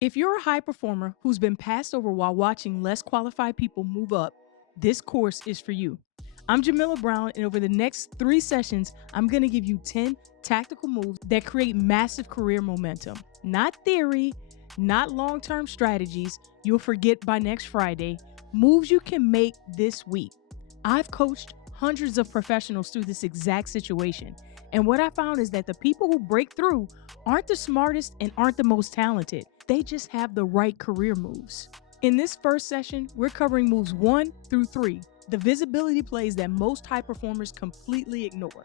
If you're a high performer who's been passed over while watching less qualified people move up, this course is for you. I'm Jamila Brown, and over the next 3 sessions, I'm going to give you 10 tactical moves that create massive career momentum. Not theory, not long term strategies you'll forget by next Friday, moves you can make this week. I've coached hundreds of professionals through this exact situation, and what I found is that the people who break through aren't the smartest and aren't the most talented. They just have the right career moves. In this first session, we're covering moves 1 through 3, the visibility plays that most high performers completely ignore.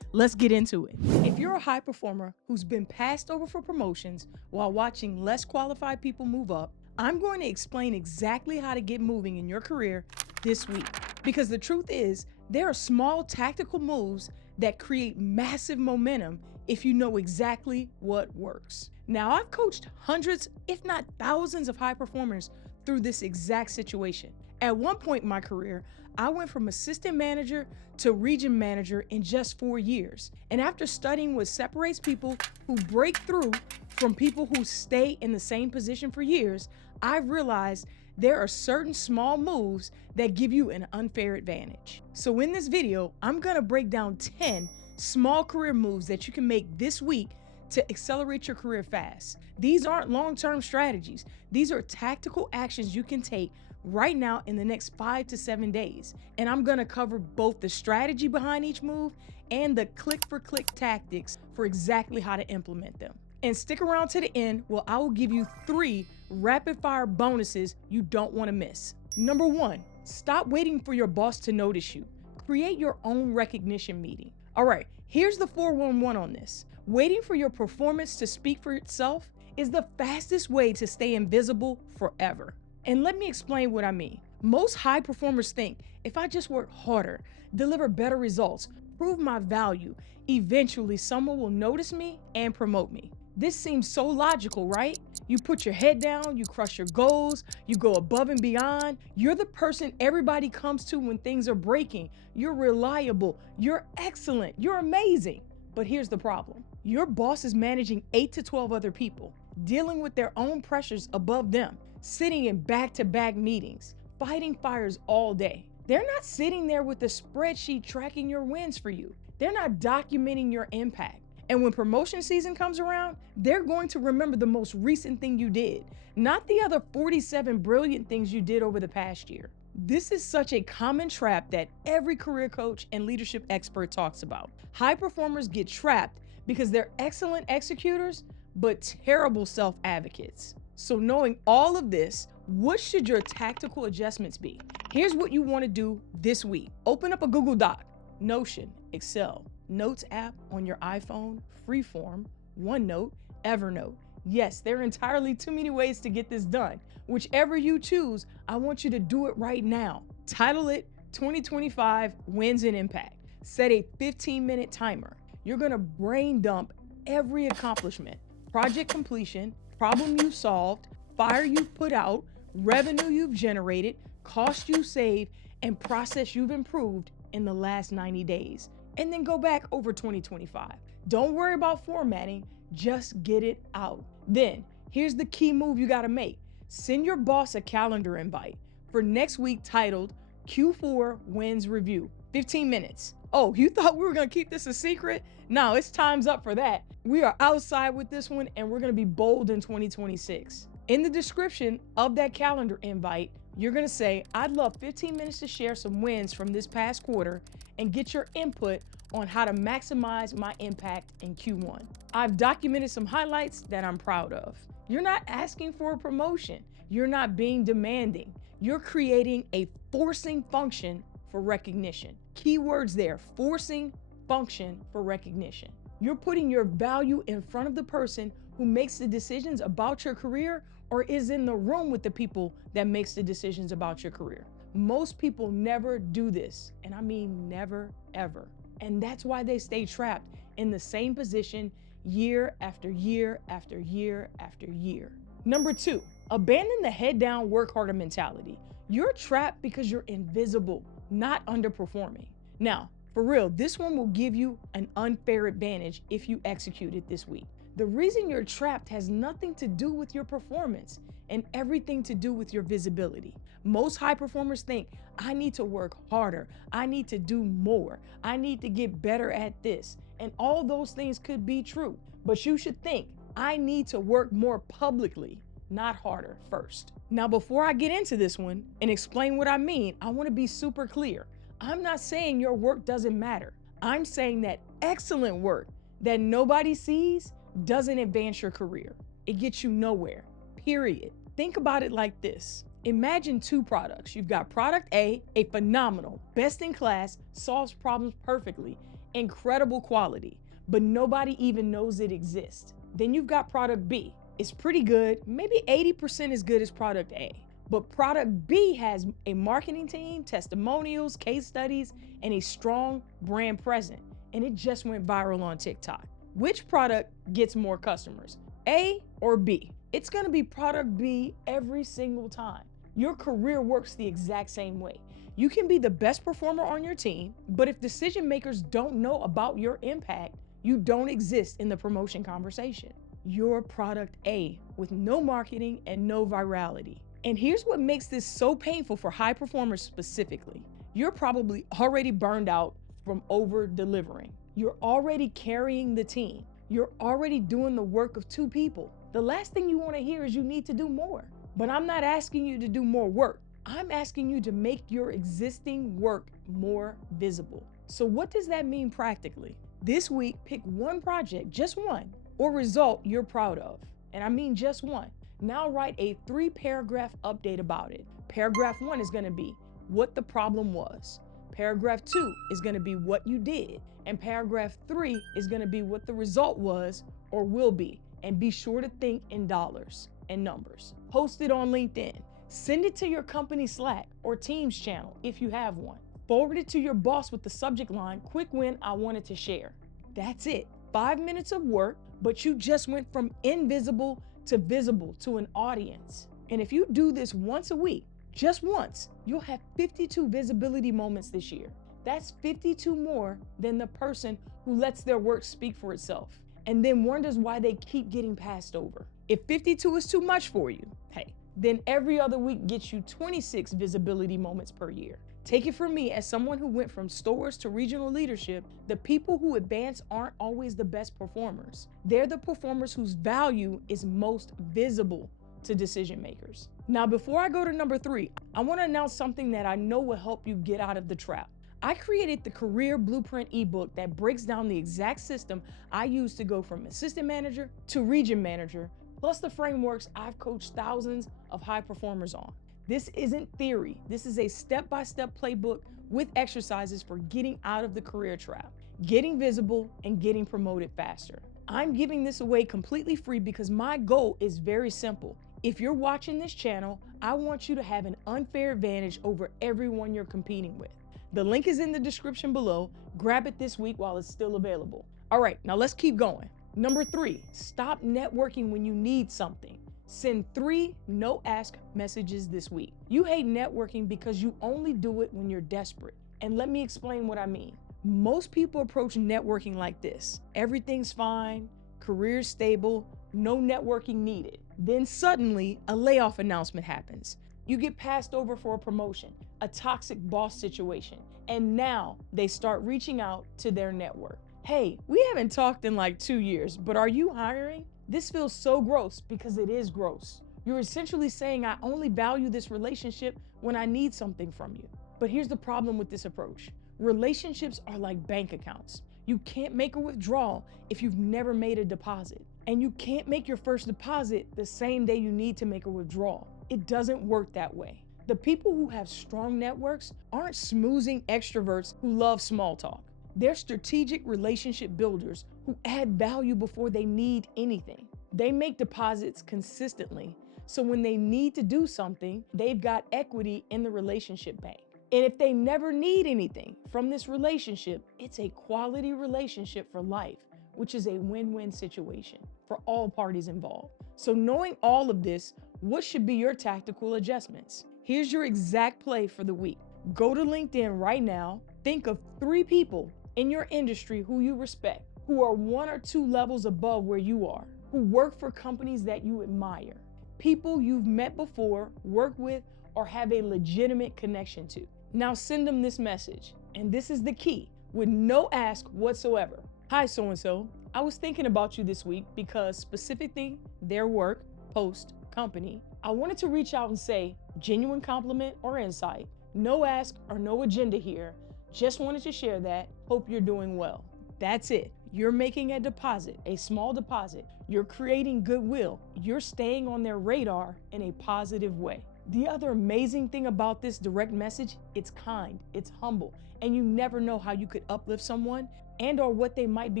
Let's get into it. If you're a high performer who's been passed over for promotions while watching less qualified people move up, I'm going to explain exactly how to get moving in your career this week. Because the truth is, there are small tactical moves that create massive momentum if you know exactly what works. Now, I've coached hundreds, if not thousands, of high performers through this exact situation. At one point in my career, I went from assistant manager to region manager in just 4 years. And after studying what separates people who break through from people who stay in the same position for years, I've realized there are certain small moves that give you an unfair advantage. So in this video, I'm gonna break down 10 small career moves that you can make this week to accelerate your career fast. These aren't long-term strategies. These are tactical actions you can take right now in the next 5 to 7 days. And I'm gonna cover both the strategy behind each move and the click-for-click tactics for exactly how to implement them. And stick around to the end where I will give you 3 rapid-fire bonuses you don't wanna miss. Number 1, stop waiting for your boss to notice you. Create your own recognition meeting. All right, here's the 411 on this. Waiting for your performance to speak for itself is the fastest way to stay invisible forever. And let me explain what I mean. Most high performers think if I just work harder, deliver better results, prove my value, eventually someone will notice me and promote me. This seems so logical, right? You put your head down, you crush your goals, you go above and beyond. You're the person everybody comes to when things are breaking. You're reliable, you're excellent, you're amazing. But here's the problem. Your boss is managing 8 to 12 other people, dealing with their own pressures above them, sitting in back-to-back meetings, fighting fires all day. They're not sitting there with a spreadsheet tracking your wins for you. They're not documenting your impact. And when promotion season comes around, they're going to remember the most recent thing you did, not the other 47 brilliant things you did over the past year. This is such a common trap that every career coach and leadership expert talks about. High performers get trapped because they're excellent executors, but terrible self-advocates. So knowing all of this, what should your tactical adjustments be? Here's what you want to do this week. Open up a Google Doc, Notion, Excel, Notes app on your iPhone, Freeform, OneNote, Evernote. Yes, there are entirely too many ways to get this done. Whichever you choose, I want you to do it right now. Title it 2025 Wins and Impact. Set a 15-minute timer. You're gonna brain dump every accomplishment, project completion, problem you solved, fire you've put out, revenue you've generated, cost you saved, and process you've improved in the last 90 days. And then go back over 2025. Don't worry about formatting, just get it out. Then, here's the key move you gotta make. Send your boss a calendar invite for next week titled Q4 Wins Review, 15 minutes. Oh, you thought we were gonna keep this a secret? No, it's time's up for that. We are outside with this one and we're gonna be bold in 2026. In the description of that calendar invite, you're gonna say, I'd love 15 minutes to share some wins from this past quarter and get your input on how to maximize my impact in Q1. I've documented some highlights that I'm proud of. You're not asking for a promotion. You're not being demanding. You're creating a forcing function for recognition. Keywords there, forcing function for recognition. You're putting your value in front of the person who makes the decisions about your career or is in the room with the people that makes the decisions about your career. Most people never do this, and I mean never, ever. And that's why they stay trapped in the same position year after year after year after year. Number 2, abandon the head down, work harder mentality. You're trapped because you're invisible, not underperforming. Now, for real, this one will give you an unfair advantage if you execute it this week. The reason you're trapped has nothing to do with your performance and everything to do with your visibility. Most high performers think, I need to work harder, I need to do more, I need to get better at this. And all those things could be true. But you should think, I need to work more publicly, not harder first. Now, before I get into this one and explain what I mean, I want to be super clear. I'm not saying your work doesn't matter. I'm saying that excellent work that nobody sees doesn't advance your career. It gets you nowhere, period. Think about it like this. Imagine two products. You've got product A phenomenal, best in class, solves problems perfectly, incredible quality, but nobody even knows it exists. Then you've got product B. It's pretty good, maybe 80% as good as product A. But product B has a marketing team, testimonials, case studies, and a strong brand presence. And it just went viral on TikTok. Which product gets more customers, A or B? It's gonna be product B every single time. Your career works the exact same way. You can be the best performer on your team, but if decision makers don't know about your impact, you don't exist in the promotion conversation. You're product A with no marketing and no virality. And here's what makes this so painful for high performers specifically. You're probably already burned out from over delivering. You're already carrying the team. You're already doing the work of two people. The last thing you want to hear is you need to do more. But I'm not asking you to do more work. I'm asking you to make your existing work more visible. So what does that mean practically? This week, pick one project, just one, or result you're proud of. And I mean just one. Now write a 3-paragraph update about it. Paragraph 1 is going to be what the problem was. Paragraph 2 is going to be what you did. And paragraph 3 is going to be what the result was or will be. And be sure to think in dollars and numbers. Post it on LinkedIn. Send it to your company Slack or Teams channel if you have one. Forward it to your boss with the subject line, quick win I wanted to share. That's it. 5 minutes of work, but you just went from invisible to visible to an audience. And if you do this once a week, just once, you'll have 52 visibility moments this year. That's 52 more than the person who lets their work speak for itself and then wonders why they keep getting passed over. If 52 is too much for you, hey, then every other week gets you 26 visibility moments per year. Take it from me, as someone who went from stores to regional leadership, the people who advance aren't always the best performers. They're the performers whose value is most visible to decision makers. Now, before I go to number 3, I want to announce something that I know will help you get out of the trap. I created the Career Blueprint ebook that breaks down the exact system I use to go from assistant manager to region manager, plus the frameworks I've coached thousands of high performers on. This isn't theory. This is a step-by-step playbook with exercises for getting out of the career trap, getting visible, and getting promoted faster. I'm giving this away completely free because my goal is very simple. If you're watching this channel, I want you to have an unfair advantage over everyone you're competing with. The link is in the description below. Grab it this week while it's still available. All right, now let's keep going. Number 3, stop networking when you need something. Send 3 no-ask messages this week. You hate networking because you only do it when you're desperate. And let me explain what I mean. Most people approach networking like this. Everything's fine, career's stable, no networking needed. Then suddenly, a layoff announcement happens. You get passed over for a promotion, a toxic boss situation, and now they start reaching out to their network. Hey, we haven't talked in like 2 years, but are you hiring? This feels so gross because it is gross. You're essentially saying I only value this relationship when I need something from you. But here's the problem with this approach. Relationships are like bank accounts. You can't make a withdrawal if you've never made a deposit. And you can't make your first deposit the same day you need to make a withdrawal. It doesn't work that way. The people who have strong networks aren't smoozing extroverts who love small talk. They're strategic relationship builders who add value before they need anything. They make deposits consistently, so when they need to do something, they've got equity in the relationship bank. And if they never need anything from this relationship, it's a quality relationship for life, which is a win-win situation for all parties involved. So knowing all of this, what should be your tactical adjustments? Here's your exact play for the week. Go to LinkedIn right now. Think of 3 people in your industry who you respect, who are 1 or 2 levels above where you are, who work for companies that you admire, people you've met before, work with, or have a legitimate connection to. Now send them this message, and this is the key, with no ask whatsoever. Hi, so-and-so. I was thinking about you this week because specifically their work, post, company. I wanted to reach out and say, genuine compliment or insight, no ask or no agenda here. Just wanted to share that. Hope you're doing well. That's it. You're making a deposit, a small deposit. You're creating goodwill. You're staying on their radar in a positive way. The other amazing thing about this direct message, it's kind, it's humble, and you never know how you could uplift someone and or what they might be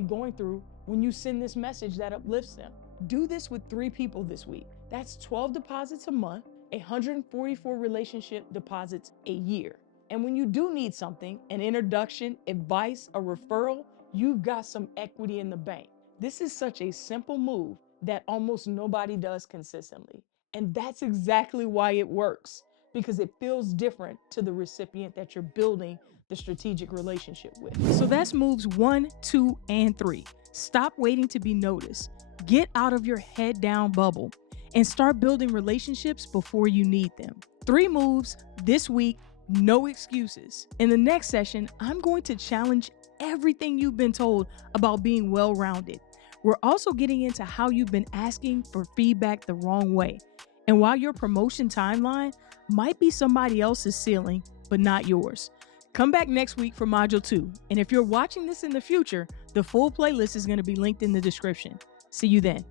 going through when you send this message that uplifts them. Do this with 3 people this week. That's 12 deposits a month, 144 relationship deposits a year. And when you do need something, an introduction, advice, a referral, you've got some equity in the bank. This is such a simple move that almost nobody does consistently. And that's exactly why it works, because it feels different to the recipient that you're building the strategic relationship with. So that's moves 1, 2, and 3. Stop waiting to be noticed. Get out of your head down bubble and start building relationships before you need them. 3 moves this week, no excuses. In the next session, I'm going to challenge everything you've been told about being well-rounded. We're also getting into how you've been asking for feedback the wrong way. And while your promotion timeline might be somebody else's ceiling, but not yours. Come back next week for Module 2. And if you're watching this in the future, the full playlist is going to be linked in the description. See you then.